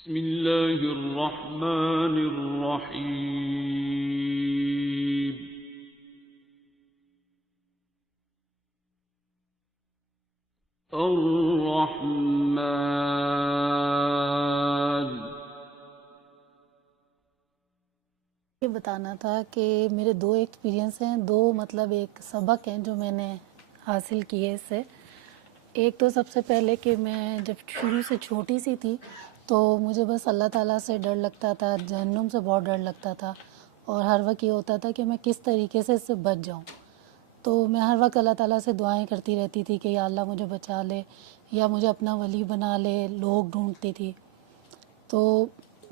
بسم اللہ الرحمن الرحیم الرحمن۔ یہ بتانا تھا کہ میرے دو ایکسپیرینس ہیں، دو مطلب ایک سبق ہیں جو میں نے حاصل کیے اس سے۔ ایک تو سب سے پہلے کہ میں جب شروع سے چھوٹی سی تھی تو مجھے بس اللہ تعالیٰ سے ڈر لگتا تھا، جہنم سے بہت ڈر لگتا تھا، اور ہر وقت یہ ہوتا تھا کہ میں کس طریقے سے اس سے بچ جاؤں۔ تو میں ہر وقت اللہ تعالیٰ سے دعائیں کرتی رہتی تھی کہ یا اللہ مجھے بچا لے، یا مجھے اپنا ولی بنا لے، لوگ ڈھونڈتی تھی۔ تو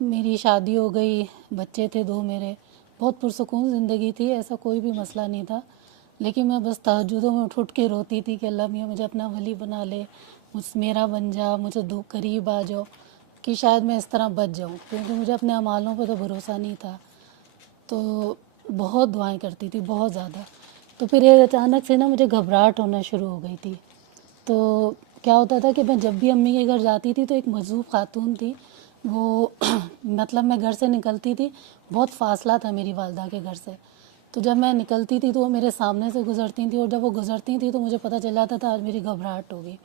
میری شادی ہو گئی، بچے تھے دو میرے، بہت پرسکون زندگی تھی، ایسا کوئی بھی مسئلہ نہیں تھا۔ لیکن میں بس تہجدوں میں اٹھ کے روتی تھی کہ اللہ میاں مجھے اپنا ولی بنا لے، میرا بن جا، مجھے دو قریب آ جاؤ کہ شاید میں اس طرح بچ جاؤں، کیونکہ مجھے اپنے اعمالوں پہ تو بھروسہ نہیں تھا۔ تو بہت دعائیں کرتی تھی، بہت زیادہ۔ تو پھر یہ اچانک سے نا مجھے گھبراہٹ ہونا شروع ہو گئی تھی۔ تو کیا ہوتا تھا کہ میں جب بھی امی کے گھر جاتی تھی تو ایک مجذوب خاتون تھی، وہ مطلب میں گھر سے نکلتی تھی، بہت فاصلہ تھا میری والدہ کے گھر سے، تو جب میں نکلتی تھی تو وہ میرے سامنے سے گزرتی تھیں، اور جب وہ گزرتی تھیں تو مجھے پتہ چل جاتا تھا آج میری گھبراہٹ ہوگی۔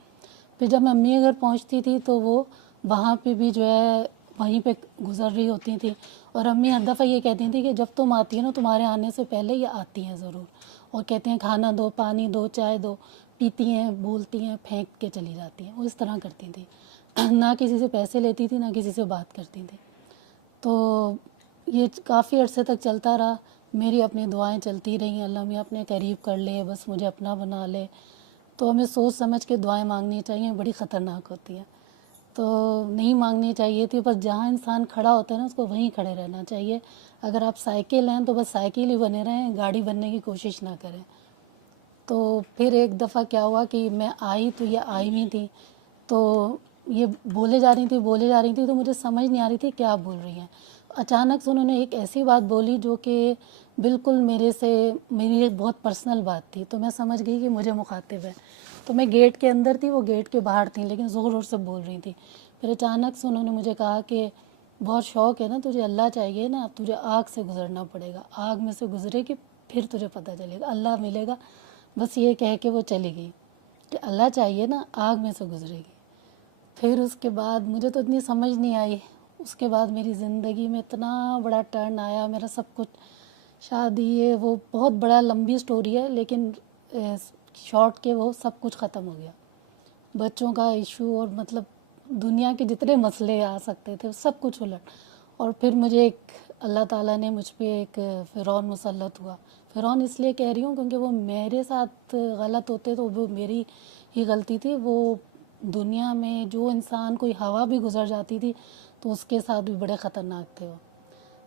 پھر جب میں امی کے گھر پہنچتی تھی تو وہ وہاں پہ بھی جو ہے وہیں پہ گزر رہی ہوتی تھیں، اور امی ہر دفعہ یہ کہتی تھیں کہ جب تم آتی ہیں نا تمہارے آنے سے پہلے یہ آتی ہیں ضرور، اور کہتے ہیں کھانا دو، پانی دو، چائے دو، پیتی ہیں، بولتی ہیں، پھینک کے چلی جاتی ہیں۔ وہ اس طرح کرتی تھیں، نہ کسی سے پیسے لیتی تھی، نہ کسی سے بات کرتی تھیں۔ تو یہ کافی عرصے تک چلتا رہا، میری اپنی دعائیں چلتی رہیں، اللہ میاں اپنے قریب کر لے، بس مجھے اپنا بنا لے۔ تو ہمیں سوچ سمجھ کے دعائیں مانگنی چاہیے، بڑی خطرناک ہوتی ہیں، تو نہیں مانگنی چاہیے تھی۔ بس جہاں انسان کھڑا ہوتا ہے نا اس کو وہیں کھڑے رہنا چاہیے۔ اگر آپ سائیکل ہیں تو بس سائیکل ہی بنے رہیں، گاڑی بننے کی کوشش نہ کریں۔ تو پھر ایک دفعہ کیا ہوا کہ میں آئی تو یہ آئی ہوئی تھی، تو یہ بولے جا رہی تھی تو مجھے سمجھ نہیں آ رہی تھی کیا بول رہی ہیں۔ اچانک سے انہوں نے ایک ایسی بات بولی جو کہ بالکل میری ایک بہت پرسنل بات تھی، تو میں سمجھ گئی کہ مجھے مخاطب ہے۔ تو میں گیٹ کے اندر تھی، وہ گیٹ کے باہر تھیں، لیکن زور زور سے بول رہی تھی۔ پھر اچانک سے انہوں نے مجھے کہا کہ بہت شوق ہے نا تجھے، اللہ چاہیے نا، تجھے آگ سے گزرنا پڑے گا، آگ میں سے گزرے گی پھر تجھے پتہ چلے گا، اللہ ملے گا۔ بس یہ کہہ کے وہ چلی گئی کہ اللہ چاہیے نا، آگ میں سے گزرے گی۔ پھر اس کے بعد مجھے تو اتنی سمجھ نہیں آئی، اس کے بعد میری زندگی میں اتنا بڑا ٹرن آیا، میرا سب کچھ، شادی، یہ وہ بہت بڑا لمبی سٹوری ہے، لیکن شارٹ کے وہ سب کچھ ختم ہو گیا۔ بچوں کا ایشو اور مطلب دنیا کے جتنے مسئلے آ سکتے تھے سب کچھ الٹ، اور پھر مجھے ایک اللہ تعالیٰ نے مجھ پہ ایک فرعون مسلط ہوا۔ فرعون اس لیے کہہ رہی ہوں کیونکہ وہ میرے ساتھ غلط ہوتے تو وہ میری ہی غلطی تھی۔ وہ دنیا میں جو انسان کوئی ہوا بھی گزر جاتی تھی تو اس کے ساتھ بھی بڑے خطرناک تھے وہ۔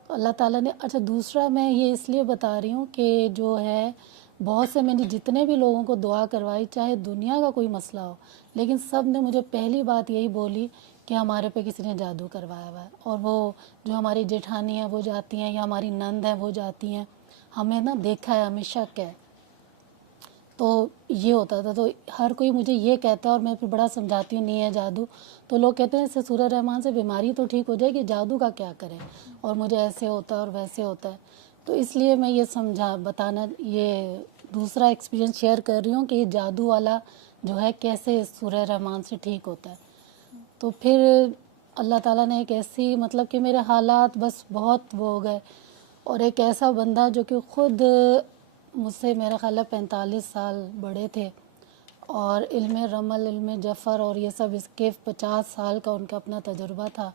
تو اللہ تعالیٰ نے، اچھا دوسرا میں یہ اس لیے بتا رہی ہوں کہ جو ہے بہت سے میں نے جتنے بھی لوگوں کو دعا کروائی، چاہے دنیا کا کوئی مسئلہ ہو، لیکن سب نے مجھے پہلی بات یہی بولی کہ ہمارے پہ کسی نے جادو کروایا ہوا ہے۔ اور وہ جو ہماری جیٹھانی ہیں وہ جاتی ہیں، یا ہماری نند ہیں وہ جاتی ہیں، ہمیں نا دیکھا ہے، ہمیں شک ہے۔ تو یہ ہوتا تھا، تو ہر کوئی مجھے یہ کہتا ہے، اور میں پھر بڑا سمجھاتی ہوں نہیں ہے جادو، تو لوگ کہتے ہیں اس سے سورہ رحمان سے بیماری تو ٹھیک ہو جائے گی، جادو کا کیا کریں، اور مجھے ایسے ہوتا ہے اور ویسے ہوتا ہے۔ تو اس لیے میں یہ بتانا، یہ دوسرا ایکسپیرینس شیئر کر رہی ہوں کہ یہ جادو والا جو ہے کیسے سورہ رحمان سے ٹھیک ہوتا ہے۔ تو پھر اللہ تعالیٰ نے ایک ایسی، مطلب کہ میرے حالات بس بہت وہ ہو گئے، اور ایک ایسا بندہ جو کہ خود مجھ سے میرا خیال ہے 45 سال بڑے تھے، اور علم رمل، علم جفر اور یہ سب، اس کے 50 سال کا ان کا اپنا تجربہ تھا۔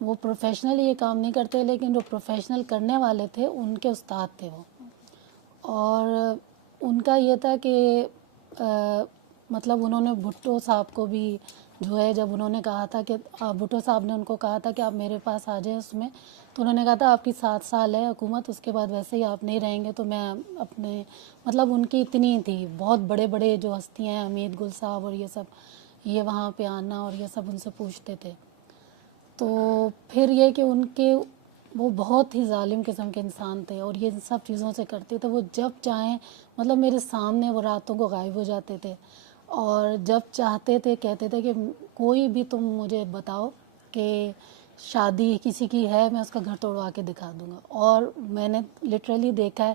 وہ پروفیشنل یہ کام نہیں کرتے، لیکن جو پروفیشنل کرنے والے تھے ان کے استاد تھے وہ۔ اور ان کا یہ تھا کہ مطلب انہوں نے بھٹو صاحب کو بھی جو ہے، جب انہوں نے کہا تھا کہ بھٹو صاحب نے ان کو کہا تھا کہ آپ میرے پاس آ جائیں اس میں، تو انہوں نے کہا تھا آپ کی 7 سال ہے حکومت، اس کے بعد ویسے ہی آپ نہیں رہیں گے، تو میں اپنے مطلب ان کی اتنی تھی، بہت بڑے بڑے جو ہستیاں ہیں، حمید گل صاحب اور یہ سب، یہ وہاں پہ آنا اور یہ سب ان سے پوچھتے تھے۔ تو پھر یہ کہ ان کے وہ بہت ہی ظالم قسم کے انسان تھے، اور یہ سب چیزوں سے کرتے تھے، وہ جب چاہیں مطلب میرے سامنے وہ راتوں کو غائب ہو جاتے تھے، اور جب چاہتے تھے کہتے تھے کہ کوئی بھی تم مجھے بتاؤ کہ شادی کسی کی ہے میں اس کا گھر توڑوا کے دکھا دوں گا. اور میں نے لٹرلی دیکھا ہے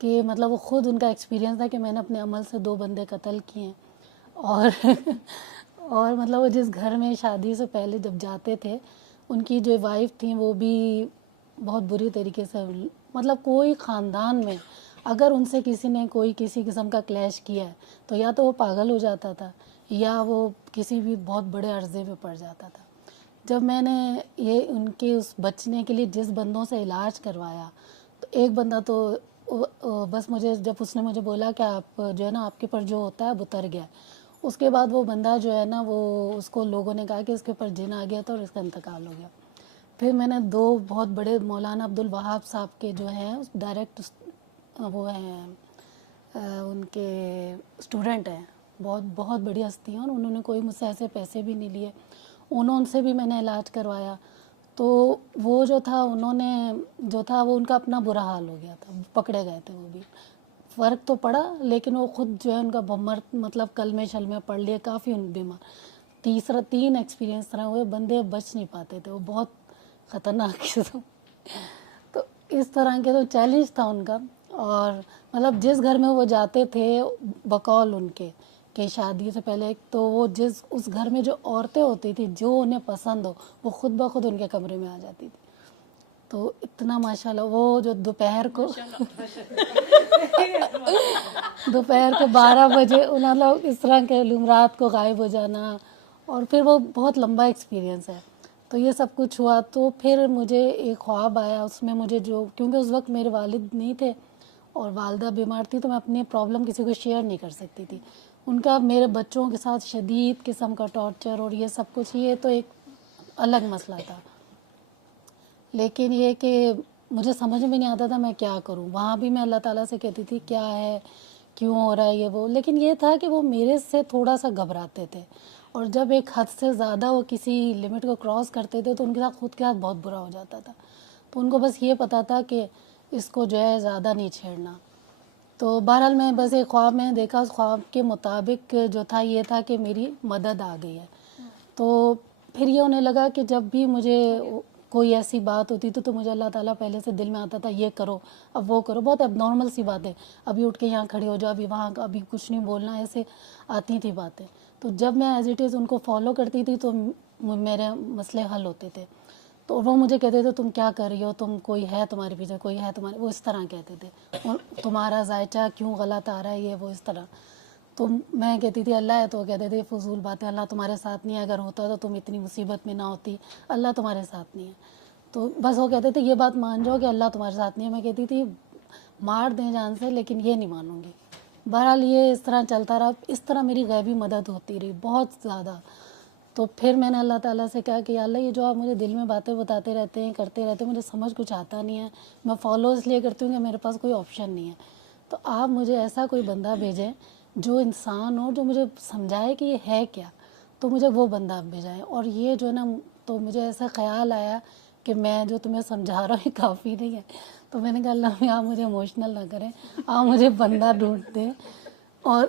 کہ مطلب وہ خود ان کا ایکسپیرینس تھا کہ میں نے اپنے عمل سے 2 بندے قتل کیے ہیں. اور اور مطلب وہ جس گھر میں شادی سے پہلے جب جاتے تھے ان کی جو وائف تھیں وہ بھی بہت بری طریقے سے, مطلب کوئی خاندان میں اگر ان سے کسی نے کوئی کسی قسم کا کلیش کیا ہے تو یا تو وہ پاگل ہو جاتا تھا یا وہ کسی بھی بہت بڑے عرضے میں پڑ جاتا تھا. جب میں نے یہ ان کے اس بچنے کے لیے جس بندوں سے علاج کروایا تو ایک بندہ تو بس مجھے جب اس نے مجھے بولا کہ آپ جو ہے نا آپ کے پر جو ہوتا ہے اب اتر گیا, اس کے بعد وہ بندہ جو ہے نا وہ اس کو لوگوں نے کہا کہ اس کے اوپر جن آ گیا تھا اور اس کا انتقال ہو گیا. پھر میں نے 2 بہت بڑے مولانا عبدالوہاب صاحب کے جو ہیں ڈائریکٹ وہ ہیں ان کے اسٹوڈنٹ ہیں, بہت بہت بڑی ہستی ہیں, اور انہوں نے کوئی مجھ سے ایسے پیسے بھی نہیں لیے. ان سے بھی میں نے علاج کروایا. تو وہ جو تھا انہوں نے جو تھا وہ ان کا اپنا برا حال ہو گیا تھا, پکڑے گئے تھے وہ بھی. فرق تو پڑا لیکن وہ خود جو ہے ان کا مطلب کلمے شلمے پڑھ لیے, کافی ان بیمار. 3 ایکسپیرینس طرح ہوئے, بندے بچ نہیں پاتے تھے, وہ بہت خطرناک قسم. تو اس طرح کے تو چیلنج تھا ان کا. اور مطلب جس گھر میں وہ جاتے تھے بقول ان کے کہ شادی سے پہلے تو وہ اس گھر میں جو عورتیں ہوتی تھی جو انہیں پسند ہو وہ خود بخود ان کے کمرے میں آ جاتی تھی. تو اتنا ماشاءاللہ وہ جو دوپہر کو 12 بجے مطلب اس طرح کے رات کو غائب ہو جانا, اور پھر وہ بہت لمبا ایکسپیرینس ہے. تو یہ سب کچھ ہوا. تو پھر مجھے ایک خواب آیا, اس میں مجھے جو کیونکہ اس وقت میرے والد نہیں تھے اور والدہ بیمار تھی تو میں اپنی پرابلم کسی کو شیئر نہیں کر سکتی تھی. ان کا میرے بچوں کے ساتھ شدید قسم کا ٹارچر اور یہ سب کچھ, یہ تو ایک الگ مسئلہ تھا. لیکن یہ کہ مجھے سمجھ میں نہیں آتا تھا میں کیا کروں. وہاں بھی میں اللہ تعالیٰ سے کہتی تھی کیا ہے, کیوں ہو رہا ہے یہ وہ. لیکن یہ تھا کہ وہ میرے سے تھوڑا سا گھبراتے تھے, اور جب ایک حد سے زیادہ وہ کسی لمٹ کو کراس کرتے تھے تو ان کے ساتھ خود کے ساتھ بہت برا ہو جاتا تھا. تو ان کو بس یہ پتا تھا کہ اس کو جو ہے زیادہ نہیں چھیڑنا. تو بہرحال میں بس ایک خواب میں دیکھا, اس خواب کے مطابق جو تھا یہ تھا کہ میری مدد آ گئی ہے. تو پھر یہ ہونے لگا کہ جب بھی مجھے کوئی ایسی بات ہوتی تو مجھے اللہ تعالیٰ پہلے سے دل میں آتا تھا یہ کرو اب وہ کرو, بہت اب نارمل سی باتیں, ابھی اٹھ کے یہاں کھڑے ہو جاؤ, ابھی وہاں, ابھی کچھ نہیں بولنا, ایسے آتی تھی باتیں. تو جب میں ایز اٹ از ان کو فالو کرتی تھی تو میرے مسئلے حل ہوتے تھے. تو وہ مجھے کہتے تھے تم کیا کر رہی ہو, تم کوئی ہے تمہارے پیچھے, کوئی ہے تمہارے, وہ اس طرح کہتے تھے, تمہارا ذائچہ کیوں غلط آ رہا ہے, یہ وہ اس طرح. تو میں کہتی تھی اللہ ہے, تو وہ کہتے تھے فضول باتیں, اللہ تمہارے ساتھ نہیں ہے, اگر ہوتا تو تم اتنی مصیبت میں نہ ہوتی, اللہ تمہارے ساتھ نہیں ہے. تو بس وہ کہتے تھے یہ بات مان جاؤ کہ اللہ تمہارے ساتھ نہیں ہے. میں کہتی تھی مار دیں جان سے لیکن یہ نہیں مانوں گی. بہرحال یہ اس طرح چلتا رہا. اس طرح میری غیبی مدد ہوتی رہی بہت زیادہ. تو پھر میں نے اللہ تعالیٰ سے کہا کہ یا اللہ یہ جو آپ مجھے دل میں باتیں بتاتے رہتے ہیں, کرتے رہتے ہیں, مجھے سمجھ کچھ آتا نہیں ہے, میں فالو اس لیے کرتی ہوں کہ میرے پاس کوئی آپشن نہیں ہے. تو آپ مجھے ایسا کوئی بندہ بھیجیں جو انسان ہو, جو مجھے سمجھائے کہ یہ ہے کیا, تو مجھے وہ بندہ آپ بھیجائیں. اور یہ جو ہے نا, تو مجھے ایسا خیال آیا کہ میں جو تمہیں سمجھا رہا ہوں یہ کافی نہیں ہے. تو میں نے کہا اللہ میں آپ مجھے ایموشنل نہ کریں, آپ مجھے بندہ ڈھونڈ دیں. اور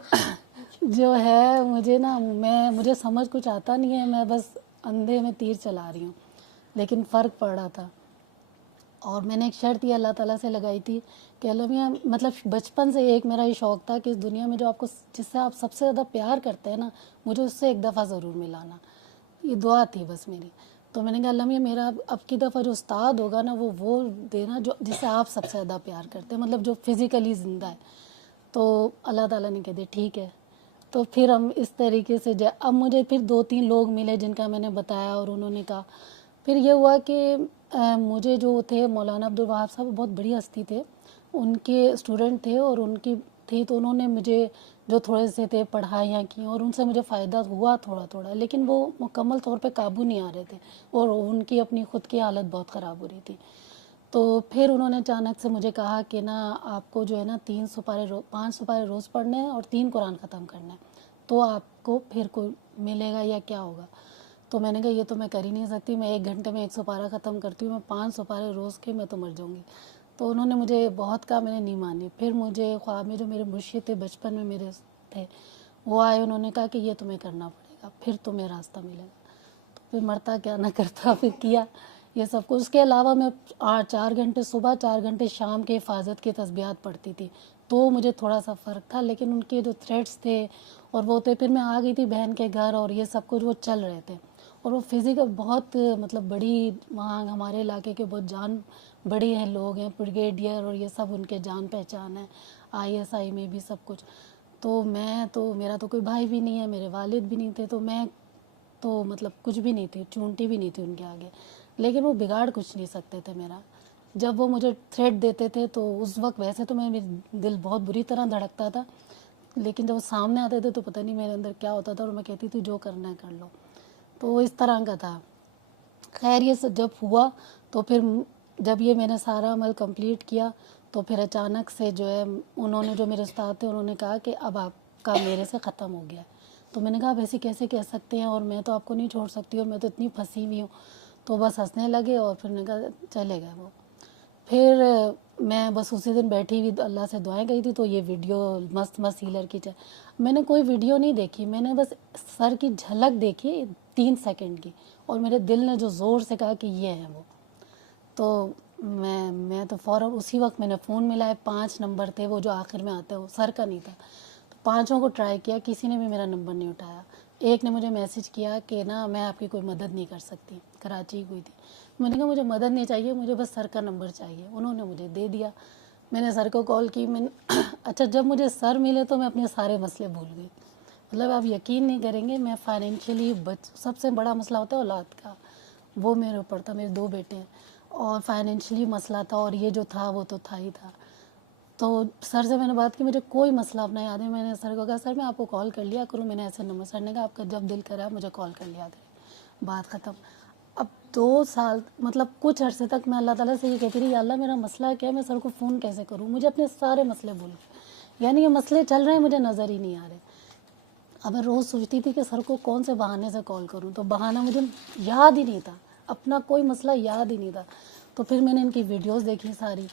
جو ہے مجھے سمجھ کچھ آتا نہیں ہے, میں بس اندھے میں تیر چلا رہی ہوں. لیکن فرق پڑ رہا تھا. اور میں نے ایک شرط یہ اللہ تعالیٰ سے لگائی تھی کہ اللہ میاں, مطلب بچپن سے ایک میرا یہ شوق تھا کہ اس دنیا میں جو آپ کو جس سے آپ سب سے زیادہ پیار کرتے ہیں نا, مجھے اس سے ایک دفعہ ضرور ملانا. یہ دعا تھی بس میری. تو میں نے کہا اللہ میاں میرا اب کی دفعہ جو استاد ہوگا نا وہ دینا جو جس سے آپ سب سے زیادہ پیار کرتے ہیں, مطلب جو فزیکلی زندہ ہے. تو اللہ تعالیٰ نے کہہ دیا ٹھیک ہے. تو پھر ہم اس طریقے سے اب مجھے پھر 2-3 لوگ ملے جن کا میں نے بتایا, اور انہوں نے کہا. پھر یہ ہوا کہ مجھے جو تھے مولانا عبدالوہاب صاحب بہت بڑی ہستی تھے, ان کے اسٹوڈنٹ تھے اور ان کی تھی, تو انہوں نے مجھے جو تھوڑے سے تھے پڑھائیاں کی, اور ان سے مجھے فائدہ ہوا تھوڑا تھوڑا, لیکن وہ مکمل طور پہ قابو نہیں آ رہے تھے, اور ان کی اپنی خود کی حالت بہت خراب ہو رہی تھی. تو پھر انہوں نے اچانک سے مجھے کہا کہ نا آپ کو جو ہے نا 5 سپارے روز پڑھنے ہیں اور 3 قرآن ختم کرنا ہے, تو آپ کو پھر کوئی ملے گا یا کیا ہوگا. تو میں نے کہا یہ تو میں کر ہی نہیں سکتی, میں 1 گھنٹے میں 1 سپارہ ختم کرتی ہوں, میں 5 سپارے روز کے, میں تو مر جاؤں گی. تو انہوں نے مجھے بہت کہا, میں نے نہیں مانی. پھر مجھے خواب میں جو میرے مرشد تھے بچپن میں میرے تھے, وہ آئے, انہوں نے کہا کہ یہ تمہیں کرنا پڑے گا, پھر تمہیں راستہ ملے گا. تو پھر مرتا کیا نہ کرتا، پھر کیا یہ سب کچھ۔ اس کے علاوہ میں 4 گھنٹے صبح 4 گھنٹے شام کے حفاظت کی تسبیحات پڑھتی تھی، تو مجھے تھوڑا سا فرق تھا، لیکن ان کے جو تھریٹس تھے اور وہ تھے، پھر میں آ گئی تھی بہن کے گھر اور یہ سب کچھ وہ چل رہے تھے، اور وہ فزیکل بہت مطلب بڑی، وہاں ہمارے علاقے کے بہت جان بڑے ہیں لوگ ہیں، بریگیڈیئر اور یہ سب ان کے جان پہچان ہے، ISI میں بھی سب کچھ۔ تو میرا تو کوئی بھائی بھی نہیں ہے، میرے والد بھی نہیں تھے، تو میں تو مطلب کچھ بھی نہیں تھی، چونٹی بھی نہیں تھی ان کے آگے، لیکن وہ بگاڑ کچھ نہیں سکتے تھے میرا۔ جب وہ مجھے تھریٹ دیتے تھے تو اس وقت ویسے تو میرا دل بہت بری طرح دھڑکتا تھا، لیکن جب وہ سامنے آتے تھے تو پتہ نہیں میرے اندر کیا ہوتا تھا، اور میں کہتی تھی جو کرنا ہے کر لو، تو وہ اس طرح کا تھا۔ خیر یہ سب جب ہوا تو پھر جب یہ میں نے سارا عمل کمپلیٹ کیا تو پھر اچانک سے جو ہے انہوں نے، جو میرے استاد تھے، انہوں نے کہا کہ اب آپ کا میرے سے ختم ہو گیا ہے۔ تو میں نے کہا آپ ایسے کیسے کہہ سکتے ہیں، اور میں تو آپ کو نہیں چھوڑ سکتی، اور میں تو اتنی پھنسی ہوئی ہوں۔ تو بس ہنسنے لگے اور پھر نے کہا چلے گئے وہ۔ پھر میں بس اسی دن بیٹھی ہوئی اللہ سے دعائیں گئی تھی، تو یہ ویڈیو مست ہیلر کی میں نے کوئی ویڈیو نہیں دیکھی، میں نے بس سر کی جھلک دیکھی 3 سیکنڈ کی، اور میرے دل نے جو زور سے کہا کہ یہ ہے وہ، تو میں تو فوراً اسی وقت میں نے فون ملائے، 5 نمبر تھے وہ جو آخر میں آتے ہیں، وہ سر کا نہیں تھا، تو 5 کو ٹرائی کیا، کسی نے بھی میرا نمبر نہیں اٹھایا۔ ایک نے مجھے میسج کیا کہ نا میں آپ کی کوئی مدد نہیں کر سکتی، کراچی ہوئی تھی۔ میں نے کہا مجھے مدد نہیں چاہیے، مجھے بس سر کا نمبر چاہیے۔ انہوں نے مجھے دے دیا، میں نے سر کو کال کی، اچھا جب مجھے سر ملے تو میں اپنے سارے مسئلے بھول گئی، مطلب آپ یقین نہیں کریں گے، میں فائنینشلی سب سے بڑا مسئلہ ہوتا ہے اولاد کا، وہ میرے اوپر تھا، میرے 2 بیٹے ہیں، اور فائنینشلی مسئلہ تھا، اور یہ جو تھا وہ تو تھا ہی تھا۔ تو سر سے میں نے بات کی، مجھے کوئی مسئلہ اپنا یاد ہے، میں نے سر کو کہا سر میں آپ کو کال کر لیا کروں، میں نے ایسے نمبر، سر نے کہا آپ کا جب دل کرا مجھے کال کر لیا کریں، بات ختم۔ اب 2 سال مطلب کچھ عرصے تک میں اللہ تعالیٰ سے یہ کہتی رہی، یا اللہ میرا مسئلہ کیا ہے، میں سر کو فون کیسے کروں، مجھے اپنے سارے مسئلے بھول گئے، یعنی یہ مسئلے چل رہے ہیں مجھے نظر ہی نہیں آ رہے۔ اب میں روز سوچتی تھی کہ سر کو کون سے بہانے سے کال کروں، تو بہانہ مجھے یاد ہی نہیں تھا، اپنا کوئی مسئلہ یاد ہی نہیں تھا۔ تو پھر میں نے ان کی ویڈیوز دیکھی ساری،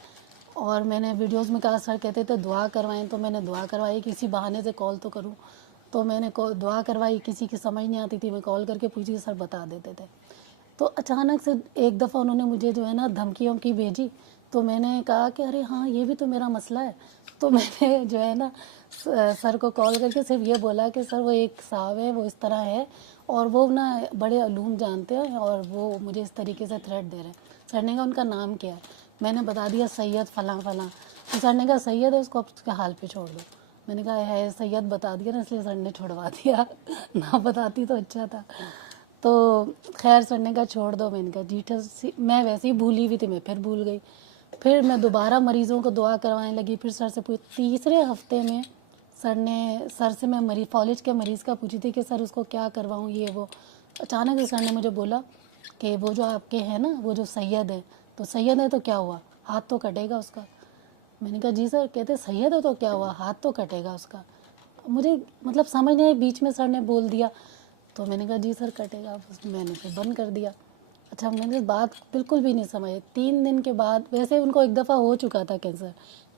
اور میں نے ویڈیوز میں کہا سر کہتے تھے دعا کروائیں، تو میں نے دعا کروائی، کسی بہانے سے کال تو کروں، تو میں نے دعا کروائی، کسی کی سمجھ نہیں آتی تھی، میں کال کر کے پوچھی، سر بتا دیتے تھے۔ تو اچانک سے ایک دفعہ انہوں نے مجھے جو ہے نا دھمکیوں کی بھیجی، تو میں نے کہا کہ ارے ہاں یہ بھی تو میرا مسئلہ ہے، تو میں نے جو ہے نا سر کو کال کر کے صرف یہ بولا کہ سر وہ ایک صاحب ہے، وہ اس طرح ہے، اور وہ نا بڑے علوم جانتے ہیں، اور وہ مجھے اس طریقے سے تھریٹ دے رہے ہیں۔ سر نے کہا ان کا نام کیا ہے، میں نے بتا دیا سید فلاں فلاں، تو سر نے کہا سید ہے، اس کو اب اس کے حال پہ چھوڑ دو۔ میں نے کہا ہے سید بتا دیا نا، اس لیے سر نے چھوڑوا دیا، نہ بتاتی تو اچھا تھا۔ تو خیر سر نے کہا چھوڑ دو، میں نے کہا جی میں ویسے ہی بھولی ہوئی تھی، میں پھر بھول گئی۔ پھر میں دوبارہ مریضوں کو دعا کروانے لگی، پھر سر سے تیسرے ہفتے میں سر سے میں فالج کے مریض کا پوچھی تھی کہ سر اس کو کیا کرواؤں یہ وہ، اچانک سے سر نے مجھے بولا کہ وہ جو آپ کے ہیں نا وہ جو سید ہے، تو سید ہے تو کیا ہوا، ہاتھ تو کٹے گا اس کا۔ میں نے کہا جی سر، کہتے سید ہے تو کیا ہوا، ہاتھ تو کٹے گا اس کا۔ مجھے مطلب سمجھ نہیں آئی، بیچ میں سر نے بول دیا، تو میں نے کہا جی سر کٹے گا، بس میں نے پھر بند کر دیا۔ اچھا میں نے بات بالکل بھی نہیں سمجھ، 3 دن کے بعد، ویسے ان کو ایک دفعہ ہو چکا تھا کینسر،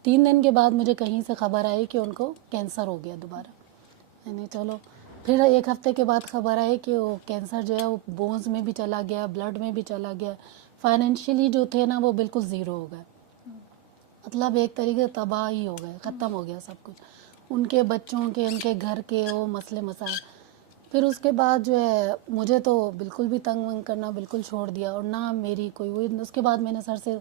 3 دن کے بعد مجھے کہیں سے خبر آئی کہ ان کو کینسر ہو گیا دوبارہ۔ میں نے چلو، پھر 1 ہفتے کے بعد خبر آئی کہ وہ کینسر جو ہے وہ بونز میں بھی چلا گیا، بلڈ میں بھی چلا گیا، فائنینشلی جو تھے نا وہ بالکل زیرو ہو گئے، مطلب ایک طریقے سے تباہ ہی ہو گئے، ختم ہو گیا سب کچھ، ان کے بچوں کے، ان کے گھر کے وہ مسئلے مسائل۔ پھر اس کے بعد جو ہے مجھے تو بالکل بھی تنگ ونگ کرنا بالکل چھوڑ دیا، اور نہ میری کوئی وہ، اس کے بعد میں نے سر سے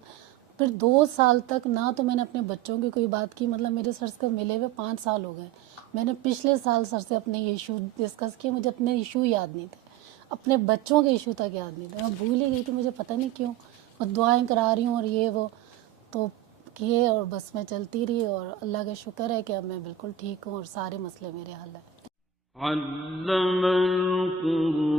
پھر 2 سال تک نہ تو میں نے اپنے بچوں کی کوئی بات کی، مطلب میرے سر سے ملے ہوئے 5 سال ہو گئے، میں نے پچھلے سال سر سے اپنے ایشو ڈسکس کیے، مجھے اپنے ایشو یاد نہیں تھے، اپنے بچوں کے ایشو تک یاد نہیں تھے، میں بھول ہی گئی تھی، مجھے پتہ نہیں کیوں، اور دعائیں کرا رہی ہوں اور یہ وہ تو کیے، اور بس میں چلتی رہی، اور اللہ کا شکر ہے کہ اب میں بالکل ٹھیک ہوں اور سارے مسئلے میرے حل ہیں۔ علم القرآن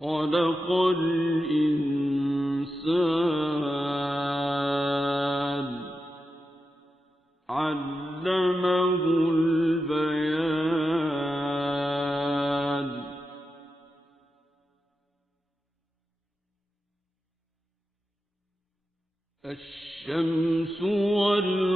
خلق الإنسان علمه البيان الشمس والقمر